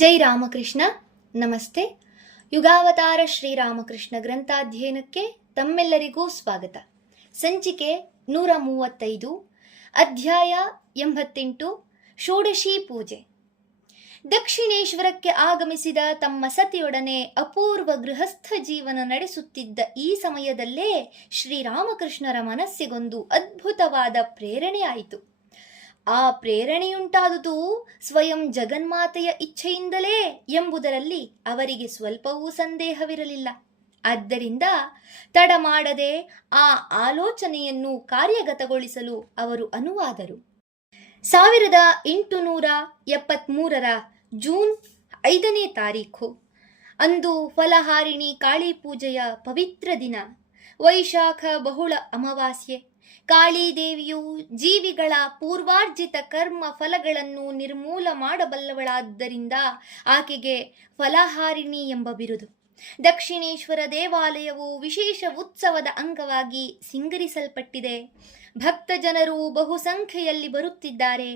ಜೈ ರಾಮಕೃಷ್ಣ. ನಮಸ್ತೆ. ಯುಗಾವತಾರ ಶ್ರೀರಾಮಕೃಷ್ಣ ಗ್ರಂಥಾಧ್ಯಯನಕ್ಕೆ ತಮ್ಮೆಲ್ಲರಿಗೂ ಸ್ವಾಗತ. ಸಂಚಿಕೆ 135, ಅಧ್ಯಾಯ 88, ಷೋಡಶಿ ಪೂಜೆ. ದಕ್ಷಿಣೇಶ್ವರಕ್ಕೆ ಆಗಮಿಸಿದ ತಮ್ಮ ಸತಿಯೊಡನೆ ಅಪೂರ್ವ ಗೃಹಸ್ಥ ಜೀವನ ನಡೆಸುತ್ತಿದ್ದ ಈ ಸಮಯದಲ್ಲೇ ಶ್ರೀರಾಮಕೃಷ್ಣರ ಮನಸ್ಸಿಗೊಂದು ಅದ್ಭುತವಾದ ಪ್ರೇರಣೆಯಾಯಿತು. ಆ ಪ್ರೇರಣೆಯುಂಟಾದುದು ಸ್ವಯಂ ಜಗನ್ಮಾತೆಯ ಇಚ್ಛೆಯಿಂದಲೇ ಎಂಬುದರಲ್ಲಿ ಅವರಿಗೆ ಸ್ವಲ್ಪವೂ ಸಂದೇಹವಿರಲಿಲ್ಲ. ಆದ್ದರಿಂದ ತಡ ಮಾಡದೆ ಆ ಆಲೋಚನೆಯನ್ನು ಕಾರ್ಯಗತಗೊಳಿಸಲು ಅವರು ಅನುವಾದರು. 1873 ಜೂನ್ 5ನೇ ತಾರೀಖು ಅಂದು ಫಲಹಾರಿಣಿ ಕಾಳಿ ಪೂಜೆಯ ಪವಿತ್ರ ದಿನ. ವೈಶಾಖ ಬಹುಳ ಅಮಾವಾಸ್ಯೆ. ಕಾಳಿದೇವಿಯು ಜೀವಿಗಳ ಪೂರ್ವಾರ್ಜಿತ ಕರ್ಮ ಫಲಗಳನ್ನು ನಿರ್ಮೂಲ ಮಾಡಬಲ್ಲವಳಾದ್ದರಿಂದ ಆಕೆಗೆ ಫಲಹಾರಿಣಿ ಎಂಬ ಬಿರುದು. ದಕ್ಷಿಣೇಶ್ವರ ದೇವಾಲಯವು ವಿಶೇಷ ಉತ್ಸವದ ಅಂಗವಾಗಿ ಸಿಂಗರಿಸಲ್ಪಟ್ಟಿದೆ. ಭಕ್ತ ಜನರು ಬಹುಸಂಖ್ಯೆಯಲ್ಲಿ ಬರುತ್ತಿದ್ದಾರೆ.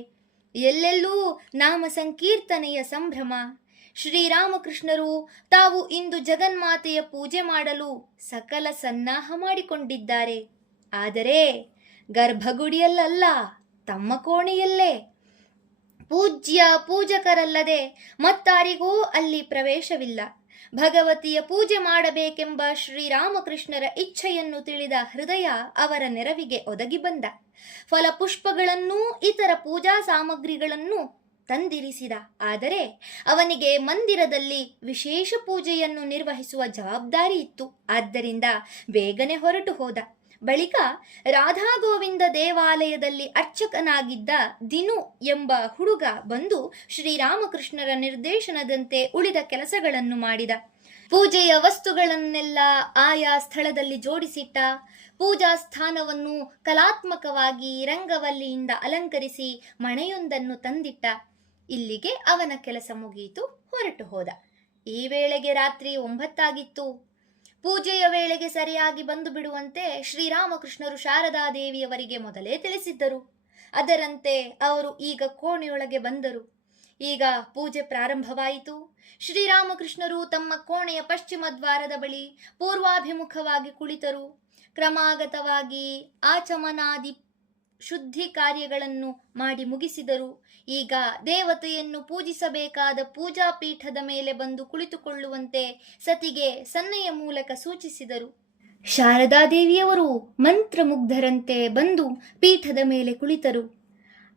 ಎಲ್ಲೆಲ್ಲೂ ನಾಮ ಸಂಕೀರ್ತನೆಯ ಸಂಭ್ರಮ. ಶ್ರೀರಾಮಕೃಷ್ಣರು ತಾವು ಇಂದು ಜಗನ್ಮಾತೆಯ ಪೂಜೆ ಮಾಡಲು ಸಕಲ ಸನ್ನಾಹ ಮಾಡಿಕೊಂಡಿದ್ದಾರೆ. ಆದರೆ ಗರ್ಭಗುಡಿಯಲ್ಲ, ತಮ್ಮ ಕೋಣೆಯಲ್ಲೇ. ಪೂಜ್ಯ ಪೂಜಕರಲ್ಲದೆ ಮತ್ತಾರಿಗೂ ಅಲ್ಲಿ ಪ್ರವೇಶವಿಲ್ಲ. ಭಗವತಿಯ ಪೂಜೆ ಮಾಡಬೇಕೆಂಬ ಶ್ರೀರಾಮಕೃಷ್ಣರ ಇಚ್ಛೆಯನ್ನು ತಿಳಿದ ಹೃದಯ ಅವರ ನೆರವಿಗೆ ಒದಗಿ ಬಂದ. ಫಲಪುಷ್ಪಗಳನ್ನೂ ಇತರ ಪೂಜಾ ಸಾಮಗ್ರಿಗಳನ್ನು ತಂದಿರಿಸಿದ. ಆದರೆ ಅವನಿಗೆ ಮಂದಿರದಲ್ಲಿ ವಿಶೇಷ ಪೂಜೆಯನ್ನು ನಿರ್ವಹಿಸುವ ಜವಾಬ್ದಾರಿ ಇತ್ತು. ಆದ್ದರಿಂದ ಬೇಗನೆ ಹೊರಟು ಹೋದ. ಬಳಿಕ ರಾಧಾ ಗೋವಿಂದ ದೇವಾಲಯದಲ್ಲಿ ಅರ್ಚಕನಾಗಿದ್ದ ದಿನು ಎಂಬ ಹುಡುಗ ಬಂದು ಶ್ರೀರಾಮಕೃಷ್ಣರ ನಿರ್ದೇಶನದಂತೆ ಉಳಿದ ಕೆಲಸಗಳನ್ನು ಮಾಡಿದ. ಪೂಜೆಯ ವಸ್ತುಗಳನ್ನೆಲ್ಲ ಆಯಾ ಸ್ಥಳದಲ್ಲಿ ಜೋಡಿಸಿಟ್ಟ. ಪೂಜಾ ಸ್ಥಾನವನ್ನು ಕಲಾತ್ಮಕವಾಗಿ ರಂಗವಲ್ಲಿಯಿಂದ ಅಲಂಕರಿಸಿ ಮಣೆಯೊಂದನ್ನು ತಂದಿಟ್ಟ. ಇಲ್ಲಿಗೆ ಅವನ ಕೆಲಸ ಮುಗಿಯಿತು. ಹೊರಟು ಹೋದ. ಈ ವೇಳೆಗೆ ರಾತ್ರಿ 9 ಆಗಿತ್ತು. ಪೂಜೆಯ ವೇಳೆಗೆ ಸರಿಯಾಗಿ ಬಂದು ಬಿಡುವಂತೆ ಶ್ರೀರಾಮಕೃಷ್ಣರು ಶಾರದಾದೇವಿಯವರಿಗೆ ಮೊದಲೇ ತಿಳಿಸಿದ್ದರು. ಅದರಂತೆ ಅವರು ಈಗ ಕೋಣೆಯೊಳಗೆ ಬಂದರು. ಈಗ ಪೂಜೆ ಪ್ರಾರಂಭವಾಯಿತು. ಶ್ರೀರಾಮಕೃಷ್ಣರು ತಮ್ಮ ಕೋಣೆಯ ಪಶ್ಚಿಮ ದ್ವಾರದ ಬಳಿ ಪೂರ್ವಾಭಿಮುಖವಾಗಿ ಕುಳಿತರು. ಕ್ರಮಾಗತವಾಗಿ ಆಚಮನಾದಿ ಶುದ್ಧಿ ಕಾರ್ಯಗಳನ್ನು ಮಾಡಿ ಮುಗಿಸಿದರು. ಈಗ ದೇವತೆಯನ್ನು ಪೂಜಿಸಬೇಕಾದ ಪೂಜಾ ಪೀಠದ ಮೇಲೆ ಬಂದು ಕುಳಿತುಕೊಳ್ಳುವಂತೆ ಸತಿಗೆ ಸನ್ನೆಯ ಮೂಲಕ ಸೂಚಿಸಿದರು. ಶಾರದಾದೇವಿಯವರು ಮಂತ್ರಮುಗ್ಧರಂತೆ ಬಂದು ಪೀಠದ ಮೇಲೆ ಕುಳಿತರು.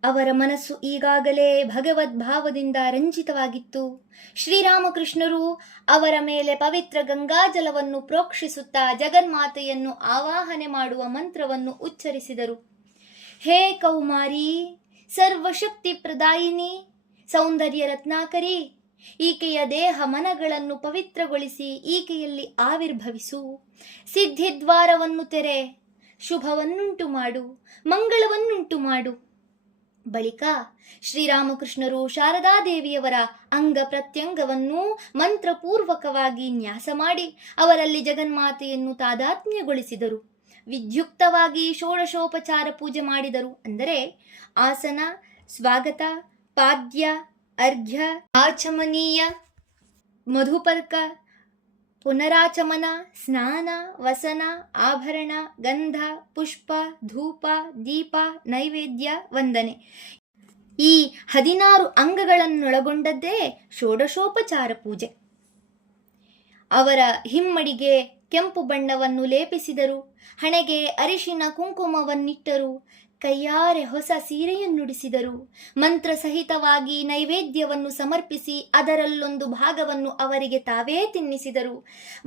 ಅವರ ಮನಸ್ಸು ಈಗಾಗಲೇ ಭಗವದ್ಭಾವದಿಂದ ರಂಜಿತವಾಗಿತ್ತು. ಶ್ರೀರಾಮಕೃಷ್ಣರು ಅವರ ಮೇಲೆ ಪವಿತ್ರ ಗಂಗಾಜಲವನ್ನು ಪ್ರೋಕ್ಷಿಸುತ್ತಾ ಜಗನ್ಮಾತೆಯನ್ನು ಆವಾಹನೆ ಮಾಡುವ ಮಂತ್ರವನ್ನು ಉಚ್ಚರಿಸಿದರು. ಹೇ ಕೌಮಾರಿ, ಸರ್ವಶಕ್ತಿ ಪ್ರದಾಯಿನಿ, ಸೌಂದರ್ಯ ರತ್ನಾಕರಿ, ಈಕೆಯ ದೇಹ ಮನಗಳನ್ನು ಪವಿತ್ರಗೊಳಿಸಿ ಈಕೆಯಲ್ಲಿ ಆವಿರ್ಭವಿಸು. ಸಿದ್ಧಿದ್ವಾರವನ್ನು ತೆರೆ, ಶುಭವನ್ನುಂಟು ಮಾಡು, ಮಂಗಳವನ್ನುಂಟು ಮಾಡು. ಬಳಿಕ ಶ್ರೀರಾಮಕೃಷ್ಣರು ಶಾರದಾದೇವಿಯವರ ಅಂಗ ಪ್ರತ್ಯಂಗವನ್ನು ಮಂತ್ರಪೂರ್ವಕವಾಗಿ ನ್ಯಾಸ ಮಾಡಿ ಅವರಲ್ಲಿ ಜಗನ್ಮಾತೆಯನ್ನು ತಾದಾತ್ಮ್ಯಗೊಳಿಸಿದರು. ವಿದ್ಯುಕ್ತವಾಗಿ ಷೋಡಶೋಪಚಾರ ಪೂಜೆ ಮಾಡಿದರು. ಅಂದರೆ ಆಸನ, ಸ್ವಾಗತ, ಪಾದ್ಯ, ಅರ್ಘ್ಯ, ಆಚಮನೀಯ, ಮಧುಪರ್ಕ, ಪುನರಾಚಮನ, ಸ್ನಾನ, ವಸನ, ಆಭರಣ, ಗಂಧ, ಪುಷ್ಪ, ಧೂಪ, ದೀಪ, ನೈವೇದ್ಯ, ವಂದನೆ. ಈ 16 ಅಂಗಗಳನ್ನೊಳಗೊಂಡದ್ದೇ ಷೋಡಶೋಪಚಾರ ಪೂಜೆ. ಅವರ ಹಿಮ್ಮಡಿಗೆ ಕೆಂಪು ಬಣ್ಣವನ್ನು ಲೇಪಿಸಿದರು. ಹಣೆಗೆ ಅರಿಶಿನ ಕುಂಕುಮವನ್ನಿಟ್ಟರು. ಕೈಯಾರೆ ಹೊಸ ಸೀರೆಯನ್ನುಡಿಸಿದರು. ಮಂತ್ರ ಸಹಿತವಾಗಿ ನೈವೇದ್ಯವನ್ನು ಸಮರ್ಪಿಸಿ ಅದರಲ್ಲೊಂದು ಭಾಗವನ್ನು ಅವರಿಗೆ ತಾವೇ ತಿನ್ನಿಸಿದರು.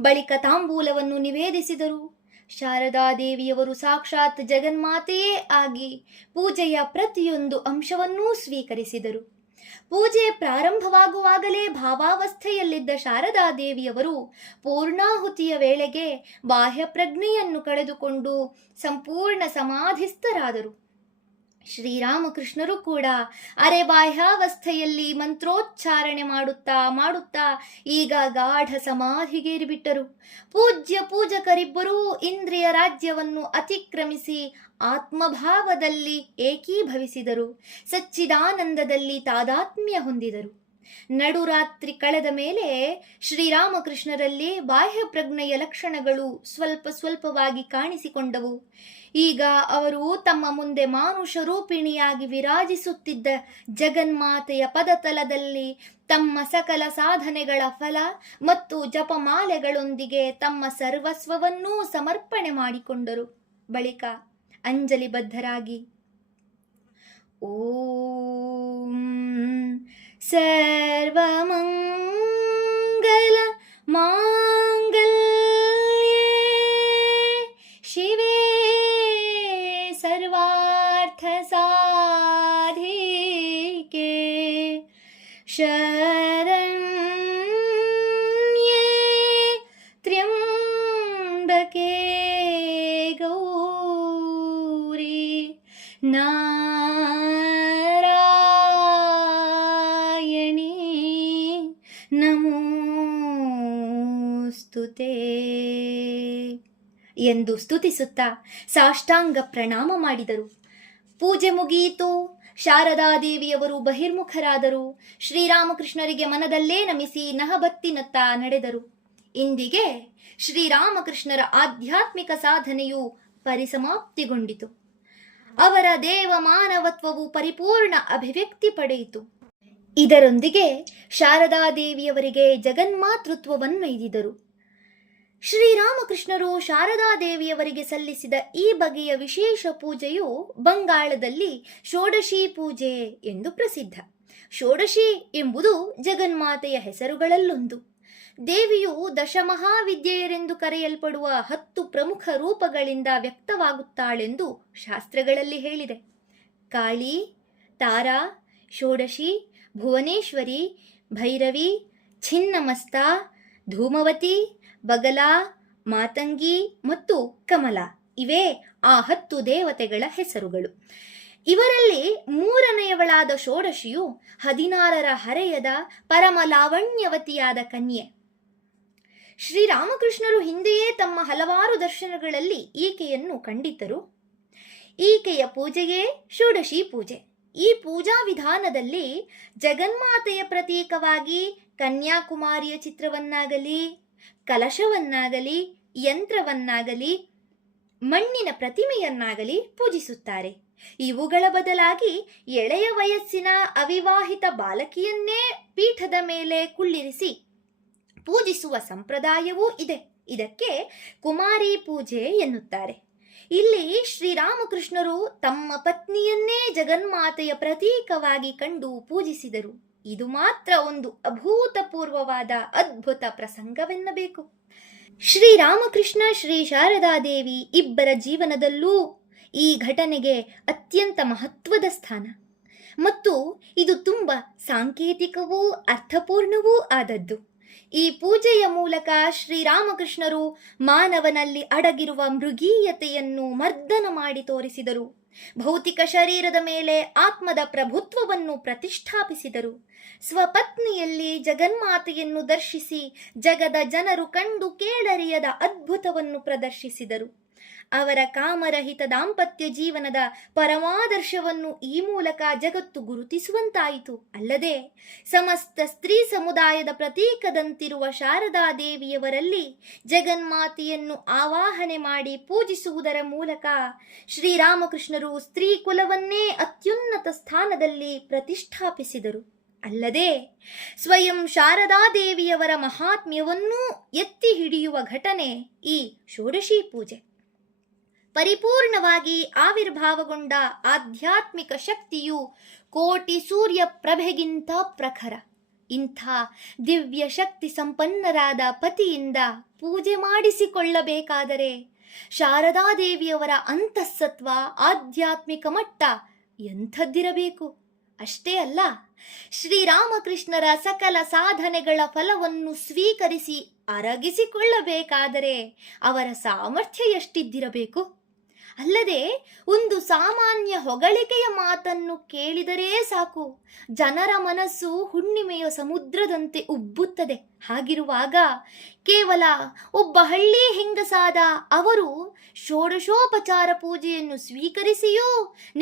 ಬಳಿಕ ತಾಂಬೂಲವನ್ನು ನಿವೇದಿಸಿದರು. ಶಾರದಾದೇವಿಯವರು ಸಾಕ್ಷಾತ್ ಜಗನ್ಮಾತೆಯೇ ಆಗಿ ಪೂಜೆಯ ಪ್ರತಿಯೊಂದು ಅಂಶವನ್ನೂ ಸ್ವೀಕರಿಸಿದರು. ಪೂಜೆ ಪ್ರಾರಂಭವಾಗುವಾಗಲೇ ಭಾವಾವಸ್ಥೆಯಲ್ಲಿದ್ದ ಶಾರದಾದೇವಿಯವರು ಪೂರ್ಣಾಹುತಿಯ ವೇಳೆಗೆ ಬಾಹ್ಯ ಪ್ರಜ್ಞೆಯನ್ನು ಕಳೆದುಕೊಂಡು ಸಂಪೂರ್ಣ ಸಮಾಧಿಸ್ಥರಾದರು. ಶ್ರೀರಾಮಕೃಷ್ಣರು ಕೂಡ ಅರೆಬಾಹ್ಯಾವಸ್ಥೆಯಲ್ಲಿ ಮಂತ್ರೋಚ್ಚಾರಣೆ ಮಾಡುತ್ತಾ ಈಗ ಗಾಢ ಸಮಾಧಿಗೇರಿಬಿಟ್ಟರು. ಪೂಜ್ಯ ಪೂಜಕರಿಬ್ಬರೂ ಇಂದ್ರಿಯ ರಾಜ್ಯವನ್ನು ಅತಿಕ್ರಮಿಸಿ ಆತ್ಮಭಾವದಲ್ಲಿ ಏಕೀಭವಿಸಿದರು. ಸಚ್ಚಿದಾನಂದದಲ್ಲಿ ತಾದಾತ್ಮ್ಯ ಹೊಂದಿದರು. ನಡುರಾತ್ರಿ ಕಳೆದ ಮೇಲೆ ಶ್ರೀರಾಮಕೃಷ್ಣರಲ್ಲಿ ಬಾಹ್ಯ ಪ್ರಜ್ಞೆಯ ಲಕ್ಷಣಗಳು ಸ್ವಲ್ಪ ಸ್ವಲ್ಪವಾಗಿ ಕಾಣಿಸಿಕೊಂಡವು. ಈಗ ಅವರು ತಮ್ಮ ಮುಂದೆ ಮಾನುಷ ರೂಪಿಣಿಯಾಗಿ ವಿರಾಜಿಸುತ್ತಿದ್ದ ಜಗನ್ಮಾತೆಯ ಪದತಲದಲ್ಲಿ ತಮ್ಮ ಸಕಲ ಸಾಧನೆಗಳ ಫಲ ಮತ್ತು ಜಪಮಾಲೆಗಳೊಂದಿಗೆ ತಮ್ಮ ಸರ್ವಸ್ವವನ್ನೂ ಸಮರ್ಪಣೆ ಮಾಡಿಕೊಂಡರು. ಬಳಿಕ ಅಂಜಲಿಬದ್ಧರಾಗಿ ಓಂ ಸರ್ವಮಂಗಲ ಮಾಂಗಲ್ಯೆ ಶಿವೆ ಸರ್ವಾರ್ಥ ಸಾಧಿಕೆ ಶರಣ್ಯೆ ತ್ರ್ಯಂಬಕೆ ಗೌರಿ ನಾರಾಯಣಿ ನಮೋಸ್ತುತೇ ಎಂದು ಸ್ತುತಿಸುತ್ತಾ ಸಾಷ್ಟಾಂಗ ಪ್ರಣಾಮ ಮಾಡಿದರು. ಪೂಜೆ ಮುಗಿಯಿತು. ಶಾರದಾದೇವಿಯವರು ಬಹಿರ್ಮುಖರಾದರು. ಶ್ರೀರಾಮಕೃಷ್ಣರಿಗೆ ಮನದಲ್ಲೇ ನಮಿಸಿ ನಹಬತ್ತಿನತ್ತ ನಡೆದರು. ಇಂದಿಗೆ ಶ್ರೀರಾಮಕೃಷ್ಣರ ಆಧ್ಯಾತ್ಮಿಕ ಸಾಧನೆಯು ಪರಿಸಮಾಪ್ತಿಗೊಂಡಿತು. ಅವರ ದೇವ ಮಾನವತ್ವವು ಪರಿಪೂರ್ಣ ಅಭಿವ್ಯಕ್ತಿ ಪಡೆಯಿತು. ಇದರೊಂದಿಗೆ ಶಾರದಾದೇವಿಯವರಿಗೆ ಜಗನ್ಮಾತೃತ್ವವನ್ನೊಯ್ದಿದರು. ಶ್ರೀರಾಮಕೃಷ್ಣರು ಶಾರದಾದೇವಿಯವರಿಗೆ ಸಲ್ಲಿಸಿದ ಈ ಬಗೆಯ ವಿಶೇಷ ಪೂಜೆಯು ಬಂಗಾಳದಲ್ಲಿ ಷೋಡಶಿ ಪೂಜೆ ಎಂದು ಪ್ರಸಿದ್ಧ. ಷೋಡಶಿ ಎಂಬುದು ಜಗನ್ಮಾತೆಯ ಹೆಸರುಗಳಲ್ಲೊಂದು. ದೇವಿಯು ದಶಮಹಾವಿದ್ಯೆಯರೆಂದು ಕರೆಯಲ್ಪಡುವ 10 ಪ್ರಮುಖ ರೂಪಗಳಿಂದ ವ್ಯಕ್ತವಾಗುತ್ತಾಳೆಂದು ಶಾಸ್ತ್ರಗಳಲ್ಲಿ ಹೇಳಿದೆ. ಕಾಳಿ, ತಾರಾ, ಷೋಡಶಿ, ಭುವನೇಶ್ವರಿ, ಭೈರವಿ, ಛಿನ್ನಮಸ್ತ, ಧೂಮವತಿ, ಬಗಲ, ಮಾತಂಗಿ ಮತ್ತು ಕಮಲ ಇವೇ ಆ 10 ದೇವತೆಗಳ ಹೆಸರುಗಳು. ಇವರಲ್ಲಿ 3ನೆಯವಳಾದ ಷೋಡಶಿಯು 16ರ ಹರೆಯದ ಪರಮ ಲಾವಣ್ಯವತಿಯಾದ ಕನ್ಯೆ. ಶ್ರೀರಾಮಕೃಷ್ಣರು ಹಿಂದೆಯೇ ತಮ್ಮ ಹಲವಾರು ದರ್ಶನಗಳಲ್ಲಿ ಈಕೆಯನ್ನು ಕಂಡಿದ್ದರು. ಈಕೆಯ ಪೂಜೆಯೇ ಷೋಡಶಿ ಪೂಜೆ. ಈ ಪೂಜಾ ವಿಧಾನದಲ್ಲಿ ಜಗನ್ಮಾತೆಯ ಪ್ರತೀಕವಾಗಿ ಕನ್ಯಾಕುಮಾರಿಯ ಚಿತ್ರವನ್ನಾಗಲಿ, ಕಲಶವನ್ನಾಗಲಿ, ಯಂತ್ರವನ್ನಾಗಲಿ, ಮಣ್ಣಿನ ಪ್ರತಿಮೆಯನ್ನಾಗಲಿ ಪೂಜಿಸುತ್ತಾರೆ. ಇವುಗಳ ಬದಲಾಗಿ ಎಳೆಯ ವಯಸ್ಸಿನ ಅವಿವಾಹಿತ ಬಾಲಕಿಯನ್ನೇ ಪೀಠದ ಮೇಲೆ ಕುಳ್ಳಿರಿಸಿ ಪೂಜಿಸುವ ಸಂಪ್ರದಾಯವೂ ಇದೆ. ಇದಕ್ಕೆ ಕುಮಾರಿ ಪೂಜೆ ಎನ್ನುತ್ತಾರೆ. ಇಲ್ಲಿ ಶ್ರೀರಾಮಕೃಷ್ಣರು ತಮ್ಮ ಪತ್ನಿಯನ್ನೇ ಜಗನ್ಮಾತೆಯ ಪ್ರತೀಕವಾಗಿ ಕಂಡು ಪೂಜಿಸಿದರು. ಇದು ಮಾತ್ರ ಒಂದು ಅಭೂತಪೂರ್ವವಾದ ಅದ್ಭುತ ಪ್ರಸಂಗವೆನ್ನಬೇಕು. ಶ್ರೀರಾಮಕೃಷ್ಣ, ಶ್ರೀ ಶಾರದಾದೇವಿ ಇಬ್ಬರ ಜೀವನದಲ್ಲೂ ಈ ಘಟನೆಗೆ ಅತ್ಯಂತ ಮಹತ್ವದ ಸ್ಥಾನ ಮತ್ತು ಇದು ತುಂಬ ಸಾಂಕೇತಿಕವೂ ಅರ್ಥಪೂರ್ಣವೂ ಆದದ್ದು. ಈ ಪೂಜೆಯ ಮೂಲಕ ಶ್ರೀರಾಮಕೃಷ್ಣರು ಮಾನವನಲ್ಲಿ ಅಡಗಿರುವ ಮೃಗೀಯತೆಯನ್ನು ಮರ್ದನ ಮಾಡಿ ತೋರಿಸಿದರು. ಭೌತಿಕ ಶರೀರದ ಮೇಲೆ ಆತ್ಮದ ಪ್ರಭುತ್ವವನ್ನು ಪ್ರತಿಷ್ಠಾಪಿಸಿದರು. ಸ್ವಪತ್ನಿಯಲ್ಲಿ ಜಗನ್ಮಾತೆಯನ್ನು ದರ್ಶಿಸಿ ಜಗದ ಜನರು ಕಂಡು ಕೇಳರಿಯದ ಅದ್ಭುತವನ್ನು ಪ್ರದರ್ಶಿಸಿದರು. ಅವರ ಕಾಮರಹಿತ ದಾಂಪತ್ಯ ಜೀವನದ ಪರಮಾದರ್ಶವನ್ನು ಈ ಮೂಲಕ ಜಗತ್ತು ಗುರುತಿಸುವಂತಾಯಿತು. ಅಲ್ಲದೆ ಸಮಸ್ತ ಸ್ತ್ರೀ ಸಮುದಾಯದ ಪ್ರತೀಕದಂತಿರುವ ಶಾರದಾದೇವಿಯವರಲ್ಲಿ ಜಗನ್ಮಾತೆಯನ್ನು ಆವಾಹನೆ ಮಾಡಿ ಪೂಜಿಸುವುದರ ಮೂಲಕ ಶ್ರೀರಾಮಕೃಷ್ಣರು ಸ್ತ್ರೀ ಕುಲವನ್ನೇ ಅತ್ಯುನ್ನತ ಸ್ಥಾನದಲ್ಲಿ ಪ್ರತಿಷ್ಠಾಪಿಸಿದರು. ಅಲ್ಲದೆ ಸ್ವಯಂ ಶಾರದಾದೇವಿಯವರ ಮಹಾತ್ಮ್ಯವನ್ನೂ ಎತ್ತಿ ಹಿಡಿಯುವ ಘಟನೆ ಈ ಷೋಡಶಿ ಪೂಜೆ. ಪರಿಪೂರ್ಣವಾಗಿ ಆವಿರ್ಭಾವಗೊಂಡ ಆಧ್ಯಾತ್ಮಿಕ ಶಕ್ತಿಯು ಕೋಟಿ ಸೂರ್ಯ ಪ್ರಭೆಗಿಂತ ಪ್ರಖರ. ಇಂಥ ದಿವ್ಯ ಶಕ್ತಿ ಸಂಪನ್ನರಾದ ಪತಿಯಿಂದ ಪೂಜೆ ಮಾಡಿಸಿಕೊಳ್ಳಬೇಕಾದರೆ ಶಾರದಾದೇವಿಯವರ ಅಂತಃಸತ್ವ, ಆಧ್ಯಾತ್ಮಿಕ ಮಟ್ಟ ಎಂಥದ್ದಿರಬೇಕು. ಅಷ್ಟೇ ಅಲ್ಲ, ಶ್ರೀರಾಮಕೃಷ್ಣರ ಸಕಲ ಸಾಧನೆಗಳ ಫಲವನ್ನು ಸ್ವೀಕರಿಸಿ ಅರಗಿಸಿಕೊಳ್ಳಬೇಕಾದರೆ ಅವರ ಸಾಮರ್ಥ್ಯ ಎಷ್ಟಿದ್ದಿರಬೇಕು. ಅಲ್ಲದೆ ಒಂದು ಸಾಮಾನ್ಯ ಹೊಗಳಿಕೆಯ ಮಾತನ್ನು ಕೇಳಿದರೆ ಸಾಕು, ಜನರ ಮನಸ್ಸು ಹುಣ್ಣಿಮೆಯ ಸಮುದ್ರದಂತೆ ಉಬ್ಬುತ್ತದೆ. ಹಾಗಿರುವಾಗ ಕೇವಲ ಒಬ್ಬ ಹಳ್ಳಿ ಹೆಂಗಸಾದ ಅವರು ಷೋಡಶೋಪಚಾರ ಪೂಜೆಯನ್ನು ಸ್ವೀಕರಿಸಿಯೂ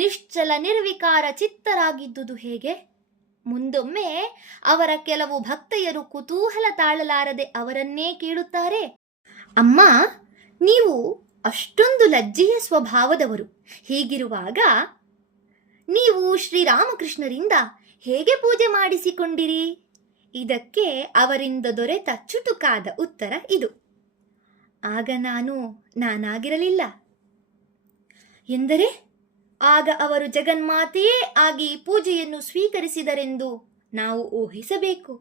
ನಿಶ್ಚಲ ನಿರ್ವಿಕಾರ ಚಿತ್ತರಾಗಿದ್ದುದು ಹೇಗೆ? ಮುಂದೊಮ್ಮೆ ಅವರ ಕೆಲವು ಭಕ್ತೆಯರು ಕುತೂಹಲ ತಾಳಲಾರದೆ ಅವರನ್ನೇ ಕೇಳುತ್ತಾರೆ, ಅಮ್ಮ, ನೀವು ಅಷ್ಟೊಂದು ಲಜ್ಜೆಯ ಸ್ವಭಾವದವರು. ಹೀಗಿರುವಾಗ ನೀವು ಶ್ರೀರಾಮಕೃಷ್ಣರಿಂದ ಹೇಗೆ ಪೂಜೆ ಮಾಡಿಸಿಕೊಂಡಿರಿ? ಇದಕ್ಕೆ ಅವರಿಂದ ದೊರೆತ ಚುಟುಕಾದ ಉತ್ತರ ಇದು: ಆಗ ನಾನಾಗಿರಲಿಲ್ಲ. ಎಂದರೆ ಆಗ ಅವರು ಜಗನ್ಮಾತೆಯೇ ಆಗಿ ಪೂಜೆಯನ್ನು ಸ್ವೀಕರಿಸಿದರೆಂದು ನಾವು ಊಹಿಸಬೇಕು.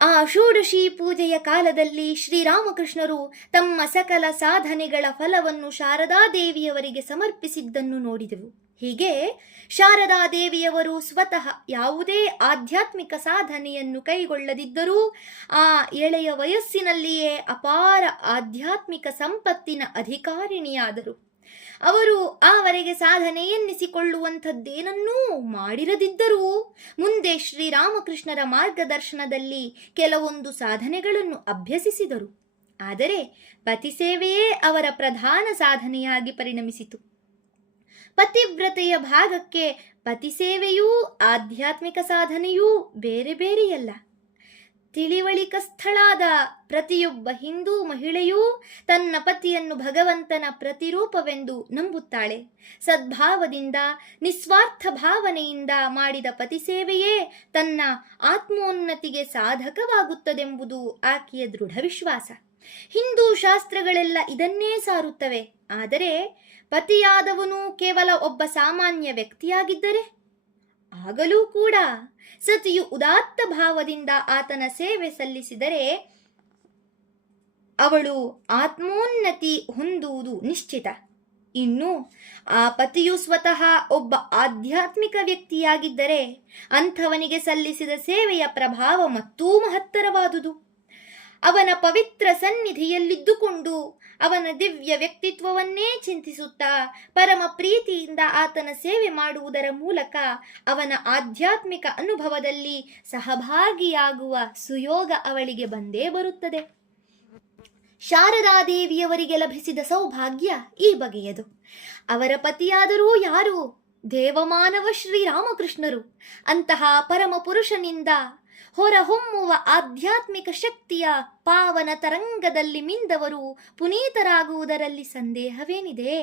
ಆ ಷೋಡಶಿ ಪೂಜೆಯ ಕಾಲದಲ್ಲಿ ಶ್ರೀರಾಮಕೃಷ್ಣರು ತಮ್ಮ ಸಕಲ ಸಾಧನೆಗಳ ಫಲವನ್ನು ಶಾರದಾದೇವಿಯವರಿಗೆ ಸಮರ್ಪಿಸಿದ್ದನ್ನು ನೋಡಿದೆವು. ಹೀಗೆ ಶಾರದಾದೇವಿಯವರು ಸ್ವತಃ ಯಾವುದೇ ಆಧ್ಯಾತ್ಮಿಕ ಸಾಧನೆಯನ್ನು ಕೈಗೊಳ್ಳದಿದ್ದರೂ ಆ ಎಳೆಯ ವಯಸ್ಸಿನಲ್ಲಿಯೇ ಅಪಾರ ಆಧ್ಯಾತ್ಮಿಕ ಸಂಪತ್ತಿನ ಅಧಿಕಾರಿಣಿಯಾದರು. ಅವರು ಆವರೆಗೆ ಸಾಧನೆ ಎನ್ನಿಸಿಕೊಳ್ಳುವಂಥದ್ದೇನನ್ನೂ ಮಾಡಿರದಿದ್ದರೂ ಮುಂದೆ ಶ್ರೀರಾಮಕೃಷ್ಣರ ಮಾರ್ಗದರ್ಶನದಲ್ಲಿ ಕೆಲವೊಂದು ಸಾಧನೆಗಳನ್ನು ಅಭ್ಯಸಿಸಿದರು. ಆದರೆ ಪತಿಸೇವೆಯೇ ಅವರ ಪ್ರಧಾನ ಸಾಧನೆಯಾಗಿ ಪರಿಣಮಿಸಿತು. ಪತಿವ್ರತೆಯ ಭಾಗಕ್ಕೆ ಪತಿಸೇವೆಯೂ ಆಧ್ಯಾತ್ಮಿಕ ಸಾಧನೆಯೂ ಬೇರೆ ಬೇರೆಯಲ್ಲ. ತಿಳಿವಳಿಕಸ್ಥಳಾದ ಪ್ರತಿಯೊಬ್ಬ ಹಿಂದೂ ಮಹಿಳೆಯೂ ತನ್ನ ಪತಿಯನ್ನು ಭಗವಂತನ ಪ್ರತಿರೂಪವೆಂದು ನಂಬುತ್ತಾಳೆ. ಸದ್ಭಾವದಿಂದ, ನಿಸ್ವಾರ್ಥ ಭಾವನೆಯಿಂದ ಮಾಡಿದ ಪತಿಸೇವೆಯೇ ತನ್ನ ಆತ್ಮೋನ್ನತಿಗೆ ಸಾಧಕವಾಗುತ್ತದೆಂಬುದು ಆಕೆಯ ದೃಢ ವಿಶ್ವಾಸ. ಹಿಂದೂ ಶಾಸ್ತ್ರಗಳೆಲ್ಲ ಇದನ್ನೇ ಸಾರುತ್ತವೆ. ಆದರೆ ಪತಿಯಾದವನು ಕೇವಲ ಒಬ್ಬ ಸಾಮಾನ್ಯ ವ್ಯಕ್ತಿಯಾಗಿದ್ದರೆ ಆಗಲೂ ಕೂಡ ಸತಿಯು ಉದಾತ್ತ ಭಾವದಿಂದ ಆತನ ಸೇವೆ ಸಲ್ಲಿಸಿದರೆ ಅವಳು ಆತ್ಮೋನ್ನತಿ ಹೊಂದುವುದು ನಿಶ್ಚಿತ. ಇನ್ನು ಆ ಪತಿಯು ಸ್ವತಃ ಒಬ್ಬ ಆಧ್ಯಾತ್ಮಿಕ ವ್ಯಕ್ತಿಯಾಗಿದ್ದರೆ ಅಂಥವನಿಗೆ ಸಲ್ಲಿಸಿದ ಸೇವೆಯ ಪ್ರಭಾವ ಮತ್ತೂ ಮಹತ್ತರವಾದುದು. ಅವನ ಪವಿತ್ರ ಸನ್ನಿಧಿಯಲ್ಲಿದ್ದುಕೊಂಡು ಅವನ ದಿವ್ಯ ವ್ಯಕ್ತಿತ್ವವನ್ನೇ ಚಿಂತಿಸುತ್ತಾ ಪರಮ ಪ್ರೀತಿಯಿಂದ ಆತನ ಸೇವೆ ಮಾಡುವುದರ ಮೂಲಕ ಅವನ ಆಧ್ಯಾತ್ಮಿಕ ಅನುಭವದಲ್ಲಿ ಸಹಭಾಗಿಯಾಗುವ ಸುಯೋಗ ಅವಳಿಗೆ ಬಂದೇ ಬರುತ್ತದೆ. ಶಾರದಾದೇವಿಯವರಿಗೆ ಲಭಿಸಿದ ಸೌಭಾಗ್ಯ ಈ ಬಗೆಯದು. ಅವರ ಪತಿಯಾದರೂ ಯಾರು? ದೇವಮಾನವ ಶ್ರೀರಾಮಕೃಷ್ಣರು. ಅಂತಹ ಪರಮ ಪುರುಷನಿಂದ ಹೊರಹೊಮ್ಮುವ ಆಧ್ಯಾತ್ಮಿಕ ಶಕ್ತಿಯ ಪಾವನ ತರಂಗದಲ್ಲಿ ಮಿಂದವರು ಪುನೀತರಾಗುವುದರಲ್ಲಿ ಸಂದೇಹವೇನಿದೆ?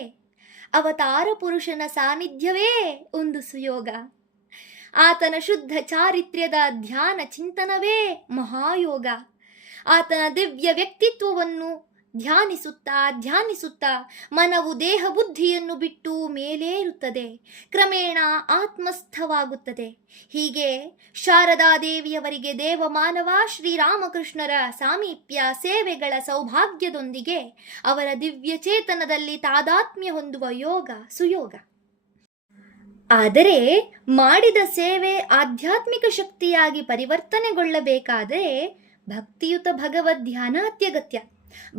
ಅವತಾರ ಪುರುಷನ ಸಾನ್ನಿಧ್ಯವೇ ಒಂದು ಸುಯೋಗ. ಆತನ ಶುದ್ಧ ಚಾರಿತ್ರ್ಯದ ಧ್ಯಾನ ಚಿಂತನವೇ ಮಹಾಯೋಗ. ಆತನ ದಿವ್ಯ ವ್ಯಕ್ತಿತ್ವವನ್ನು ಧ್ಯಾನಿಸುತ್ತಾ ಮನವು ದೇಹ ಬುದ್ಧಿಯನ್ನು ಬಿಟ್ಟು ಮೇಲೇರುತ್ತದೆ, ಕ್ರಮೇಣ ಆತ್ಮಸ್ಥವಾಗುತ್ತದೆ. ಹೀಗೆ ಶಾರದಾದೇವಿಯವರಿಗೆ ದೇವಮಾನವ ಶ್ರೀರಾಮಕೃಷ್ಣರ ಸಾಮೀಪ್ಯ ಸೇವೆಗಳ ಸೌಭಾಗ್ಯದೊಂದಿಗೆ ಅವರ ದಿವ್ಯ ಚೇತನದಲ್ಲಿ ತಾದಾತ್ಮ್ಯ ಹೊಂದುವ ಸುಯೋಗ. ಆದರೆ ಮಾಡಿದ ಸೇವೆ ಆಧ್ಯಾತ್ಮಿಕ ಶಕ್ತಿಯಾಗಿ ಪರಿವರ್ತನೆಗೊಳ್ಳಬೇಕಾದರೆ ಭಕ್ತಿಯುತ ಭಗವದ್ ಧ್ಯಾನ ಅತ್ಯಗತ್ಯ.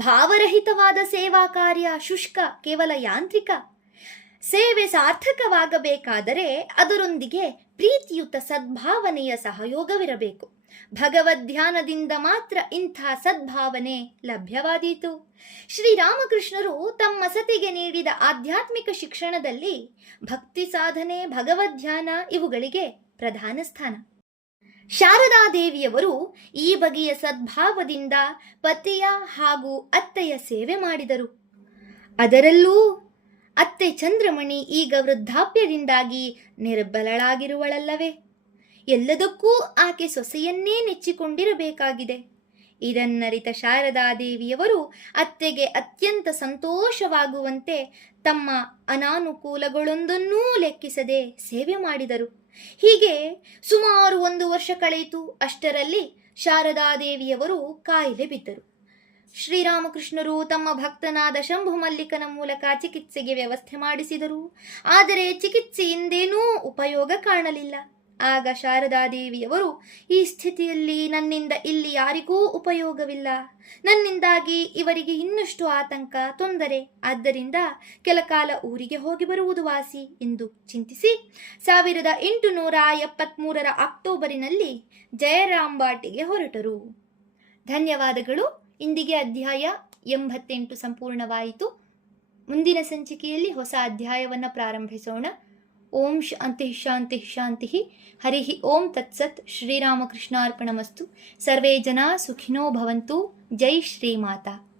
ಭಾವರಹಿತವಾದ ಸೇವಾ ಕಾರ್ಯ ಶುಷ್ಕ, ಕೇವಲ ಯಾಂತ್ರಿಕ. ಸೇವೆ ಸಾರ್ಥಕವಾಗಬೇಕಾದರೆ ಅದರೊಂದಿಗೆ ಪ್ರೀತಿಯುತ ಸದ್ಭಾವನೆಯ ಸಹಯೋಗವಿರಬೇಕು. ಭಗವದ್ ಧ್ಯಾನದಿಂದ ಮಾತ್ರ ಇಂಥ ಸದ್ಭಾವನೆ ಲಭ್ಯವಾದೀತು. ಶ್ರೀರಾಮಕೃಷ್ಣರು ತಮ್ಮ ಸತಿಗೆ ನೀಡಿದ ಆಧ್ಯಾತ್ಮಿಕ ಶಿಕ್ಷಣದಲ್ಲಿ ಭಕ್ತಿ ಸಾಧನೆ, ಭಗವದ್ ಧ್ಯಾನ ಇವುಗಳಿಗೆ ಪ್ರಧಾನ ಸ್ಥಾನ. ಶಾರದಾದೇವಿಯವರು ಈ ಬಗೆಯ ಸದ್ಭಾವದಿಂದ ಪತಿಯ ಹಾಗೂ ಅತ್ತೆಯ ಸೇವೆ ಮಾಡಿದರು. ಅದರಲ್ಲೂ ಅತ್ತೆ ಚಂದ್ರಮಣಿ ಈಗ ವೃದ್ಧಾಪ್ಯದಿಂದಾಗಿ ನಿರ್ಬಲಳಾಗಿರುವಳಲ್ಲವೇ? ಎಲ್ಲದಕ್ಕೂ ಆಕೆ ಸೊಸೆಯನ್ನೇ ನೆಚ್ಚಿಕೊಂಡಿರಬೇಕಾಗಿದೆ. ಇದನ್ನರಿತ ಶಾರದಾದೇವಿಯವರು ಅತ್ತೆಗೆ ಅತ್ಯಂತ ಸಂತೋಷವಾಗುವಂತೆ ತಮ್ಮ ಅನಾನುಕೂಲಗಳೊಂದನ್ನೂ ಲೆಕ್ಕಿಸದೆ ಸೇವೆ ಮಾಡಿದರು. ಹೀಗೆ ಸುಮಾರು 1 ವರ್ಷ ಕಳೆಯಿತು. ಅಷ್ಟರಲ್ಲಿ ಶಾರದಾದೇವಿಯವರು ಕಾಯಿಲೆ ಬಿದ್ದರು. ಶ್ರೀರಾಮಕೃಷ್ಣರು ತಮ್ಮ ಭಕ್ತನಾದ ಶಂಭು ಮಲ್ಲಿಕನ ಮೂಲಕ ಚಿಕಿತ್ಸೆಗೆ ವ್ಯವಸ್ಥೆ ಮಾಡಿಸಿದರು. ಆದರೆ ಚಿಕಿತ್ಸೆಯಿಂದೇನೂ ಉಪಯೋಗ ಕಾಣಲಿಲ್ಲ. ಆಗ ಶಾರದಾದೇವಿಯವರು, ಈ ಸ್ಥಿತಿಯಲ್ಲಿ ನನ್ನಿಂದ ಇಲ್ಲಿ ಯಾರಿಗೂ ಉಪಯೋಗವಿಲ್ಲ, ನನ್ನಿಂದಾಗಿ ಇವರಿಗೆ ಇನ್ನಷ್ಟು ಆತಂಕ, ತೊಂದರೆ, ಆದ್ದರಿಂದ ಕೆಲಕಾಲ ಊರಿಗೆ ಹೋಗಿ ಬರುವುದು ವಾಸಿ ಎಂದು ಚಿಂತಿಸಿ 1873 ಅಕ್ಟೋಬರಿನಲ್ಲಿ ಜಯರಾಂಬಾಟಿಗೆ ಹೊರಟರು. ಧನ್ಯವಾದಗಳು. ಇಂದಿಗೆ ಅಧ್ಯಾಯ 88 ಸಂಪೂರ್ಣವಾಯಿತು. ಮುಂದಿನ ಸಂಚಿಕೆಯಲ್ಲಿ ಹೊಸ ಅಧ್ಯಾಯವನ್ನು ಪ್ರಾರಂಭಿಸೋಣ. ಓಂ ಶಾಂತಿ ಶಾಂತಿ ಶಾಂತಿ. ಹರಿ ಓಂ ತತ್ಸತ್. ಶ್ರೀರಾಮಕೃಷ್ಣಾರ್ಪಣಮಸ್ತು. ಸರ್ವೇ ಜನ ಸುಖಿನೋ ಭವಂತು. ಜೈ ಶ್ರೀಮಾತಾ.